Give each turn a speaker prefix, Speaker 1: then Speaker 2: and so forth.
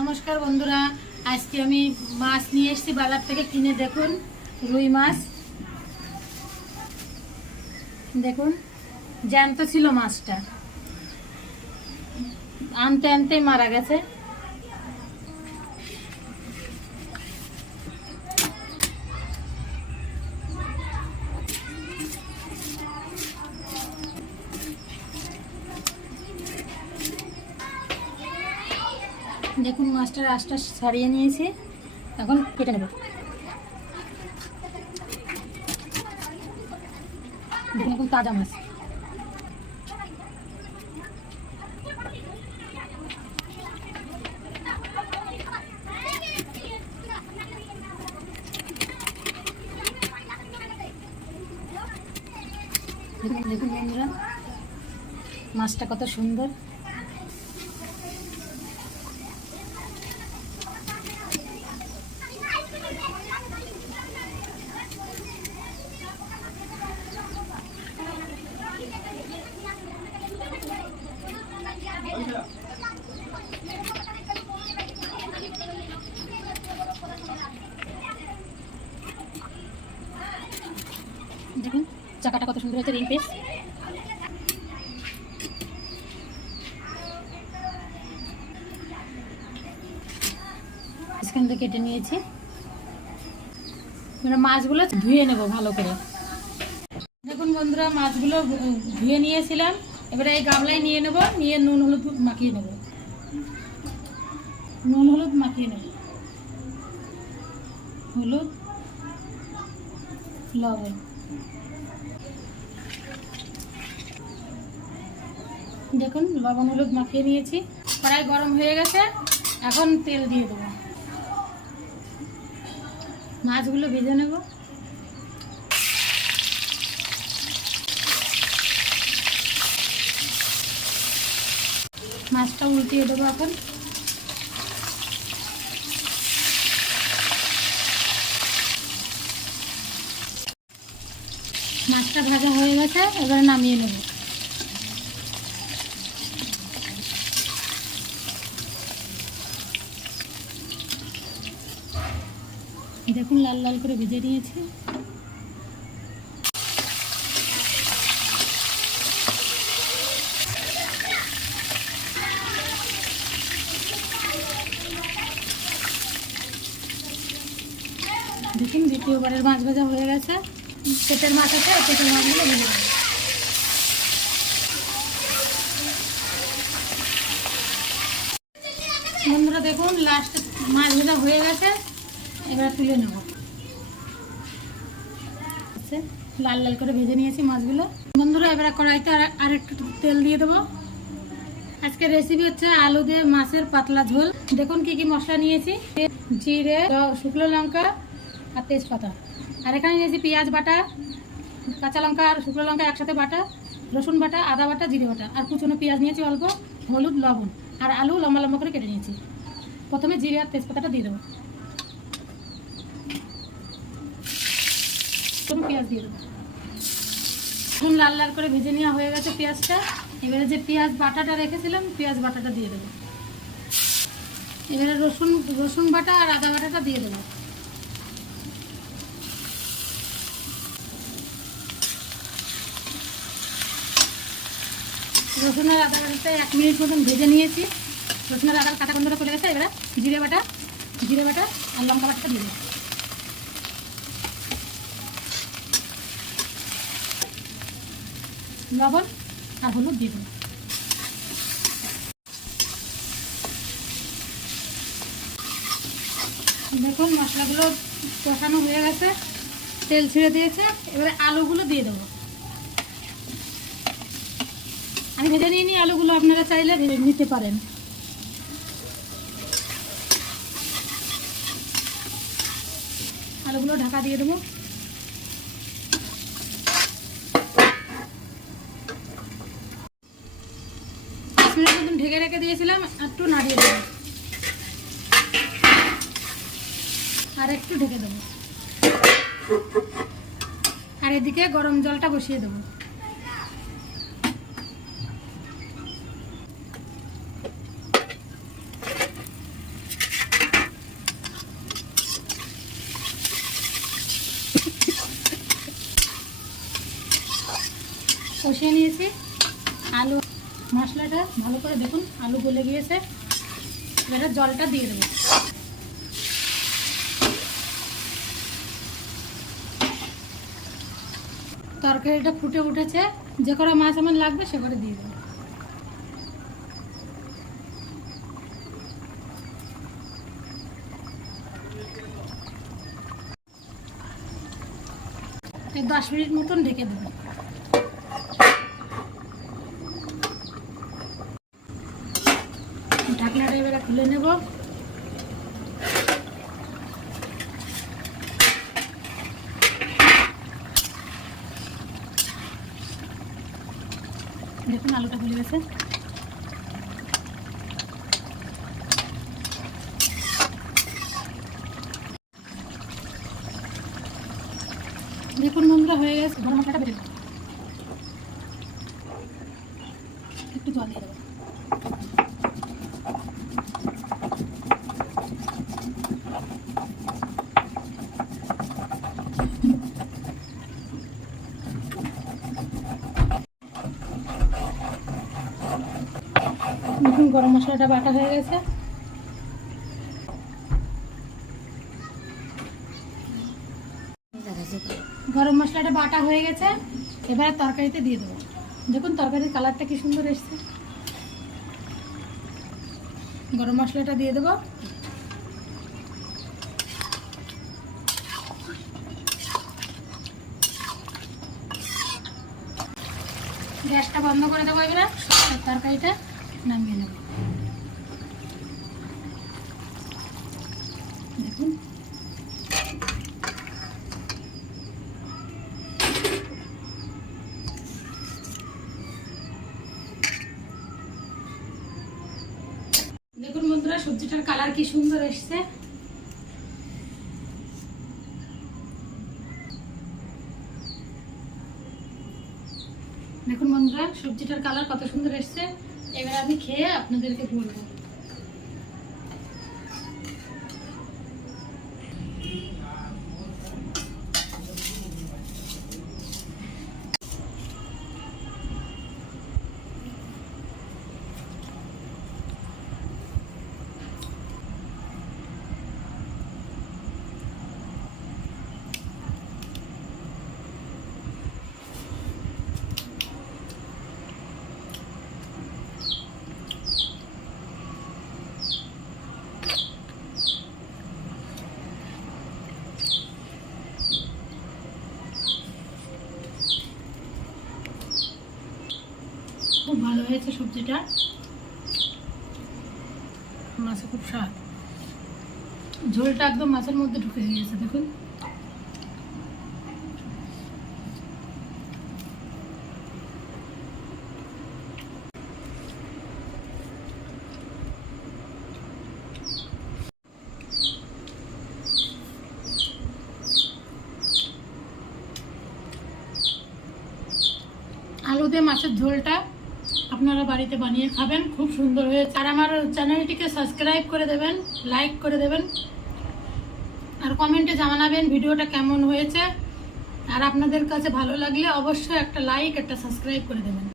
Speaker 1: নমস্কার বন্ধুরা, আজকে আমি মাছ নিয়ে এসেছি বাজার থেকে, কিনে দেখুন, রুই মাছ। দেখুন, জ্যান্ত ছিল মাছটা। আনতে আনতেই মারা গেছে। দেখুন মাছটার আশটা সারিয়ে নিয়েছি। এখন কেটে নেব। দেখুন এখন তাজা মাছ। দেখুন বন্ধুরা, মাছটা কত সুন্দর দেখুন চাকাটা কত সুন্দর হয়েছে রিং পিস এখান থেকে কেটে নিয়েছি। মাছগুলো ধুয়ে নেব ভালো করে। দেখুন বন্ধুরা, মাছগুলো ধুয়ে নিয়েছিলাম। এবারে এই গামলায় নিয়ে নেব, নিয়ে নুন, হলুদ মাখিয়ে নেব। নুন, হলুদ মাখিয়ে নেব। হলুদ, লবণ। দেখুন লবণ হলুদ মাখিয়ে নিয়েছি। কড়াই গরম হয়ে গেছে, এখন তেল দিয়ে দেবো। মাছগুলো ভেজে নেব। মাছটা উল্টিয়ে দেবো এখন। মাছটা ভাজা হয়ে গেছে, এবারে নামিয়ে নেব। দেখুন, লাল লাল করে ভেজে নিয়েছি। দেখুন দ্বিতীয়বারের মাছ ভাজা হয়ে গেছে। পেটের মাছ আছে পেটের মাছগুলো ভেজে বন্ধুরা, দেখুন লাস্ট মাছ ভাজা হয়ে গেছে। এবার তুলে নেব। লাল লাল করে ভেজে নিয়েছি মাছগুলো। বন্ধুরা, এবার কড়াইতে আর একটু তেল দিয়ে দেবো। আজকে রেসিপি হচ্ছে আলু দিয়ে মাছের পাতলা ঝোল। দেখুন কি কি মশলা নিয়েছি। জিরে শুকনো লঙ্কা আর তেজপাতা। আর এখানে নিয়েছি পেঁয়াজ বাটা, কাঁচা লঙ্কা আর শুকনো লঙ্কা একসাথে বাটা, রসুন বাটা, আদা বাটা, জিরে বাটা। আর কুচনো পেঁয়াজ নিয়েছি অল্প, হলুদ, লবণ। আর আলু লম্বা লম্বা করে কেটে নিয়েছি। প্রথমে জিরে আর তেজপাতাটা দিয়ে দেবো। প্রথম পেঁয়াজ দিয়ে দেবো। এখন লাল লাল করে ভেজে নেওয়া হয়ে গেছে পেঁয়াজটা। এবারে যে পেঁয়াজ বাটাটা রেখেছিলাম, পেঁয়াজ বাটাটা দিয়ে দেবো। এবারে রসুন রসুন বাটা আর আদা বাটাটা দিয়ে দেবো। রসুন আর আদা বাটাটা এক মিনিট মতন ভেজে নিয়েছি। রসুন আর আদার কাটা গন্ধটা চলে গেছে, এবারে জিরে বাটা জিরে বাটা আর লঙ্কা বাটাটা দিয়ে দেবো। লবণ আর হলুদ দেবো। দেখুন, মশলাগুলো কষানো হয়ে গেছে, তেল ছেড়ে দিয়েছে, এবারে আলুগুলো দিয়ে দেবো। আমি ভেজে নিয়ে নিই আলুগুলো আপনারা চাইলে নিতে পারেন। আলুগুলো ঢাকা দিয়ে দেবো। ঢেকে রেখে দিয়েছিলাম, একটু নাড়িয়ে দেবো। আর একটু ঢেকে দেবো। আর এদিকে গরম জলটা বসিয়ে দেবো। কষিয়ে নিয়েছি, আলু মশলাটা ভালো করে দেখুন, আলু গলে গিয়েছে। এবারে জলটা দিয়ে দেবো। তরকারিটা ফুটে উঠেছে, যে করে মাছ আমার লাগবে সে করে দিয়ে দেবো। দশ মিনিট মতন ঢেকে দেবো ঢাকনাটা এবারে খুলে নেব। দেখুন আলুটা খুলে গেছে। দেখুন বন্ধুরা হয়ে গেছে। একটু জল দিয়ে দেবো। দেখুন গরম মশলাটা বাটা হয়ে গেছে। গরম মশলাটা বাটা হয়ে গেছে, এবারে তরকারিতে দিয়ে দেবো। দেখুন তরকারির কালারটা কি সুন্দর এসছে। গরম মশলাটা দিয়ে দেবো। গ্যাসটা বন্ধ করে দেবো এবারে তরকারিটা। নামিয়ে নেব। দেখুন। দেখুন বন্ধুরা, সবজিটার কালার কি সুন্দর এসছে। দেখুন বন্ধুরা, সবজিটার কালার কত সুন্দর এসছে। এবার আমি খেয়ে আপনাদেরকে বলব খুব ভালো হয়েছে সবজিটা। মাছে খুব স্বাদ। ঝোলটা একদম মাছের মধ্যে ঢুকে গিয়েছে, দেখুন। আলু দিয়ে মাছের ঝোলটা আপনারা বাড়িতে বানিয়ে খাবেন, খুব সুন্দর হয়েছে। আর আমার চ্যানেলটিকে সাবস্ক্রাইব করে দেবেন, লাইক করে দেবেন, আর কমেন্টে জানাবেন ভিডিওটা কেমন হয়েছে। আর আপনাদের কাছে ভালো লাগলে অবশ্যই একটা লাইক, একটা সাবস্ক্রাইব করে দেবেন।